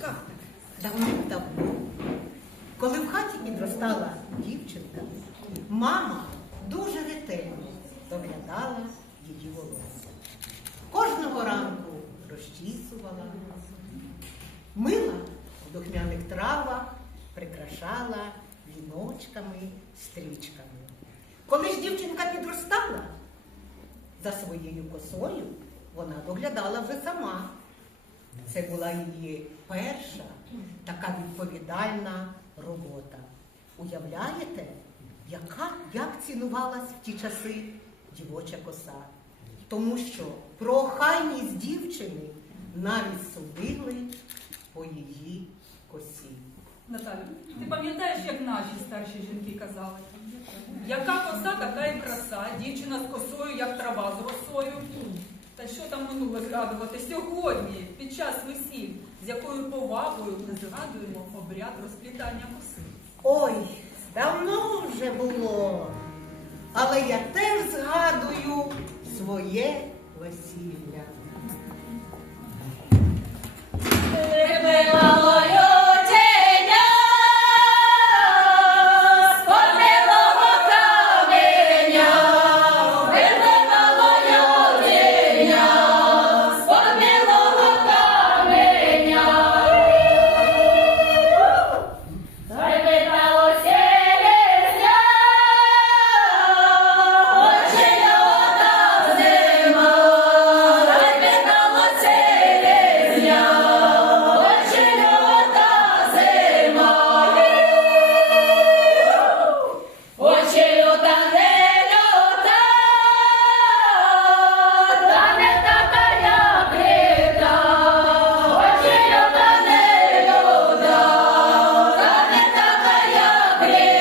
казка давним-давно, коли в хаті підростала дівчинка, мама дуже ретельно доглядала її волосся. Кожного ранку розчісувала, мила в духмяних травах, прикрашала віночками, стрічками. Коли ж дівчинка підростала, за своєю косою вона доглядала вже сама. Це була її перша така відповідальна робота. Уявляєте, яка, як цінувалась в ті часи дівоча коса? Тому що про охайність дівчини навіть судили по її косі. Наталю, ти пам'ятаєш, як наші старші жінки казали? Яка коса, така і краса, дівчина з косою, як трава з росою. Та що там минуле згадувати сьогодні, під час весіль, з якою повагою ми згадуємо обряд розплітання коси. Ой, давно вже було, але я теж згадую своє весілля. Amen.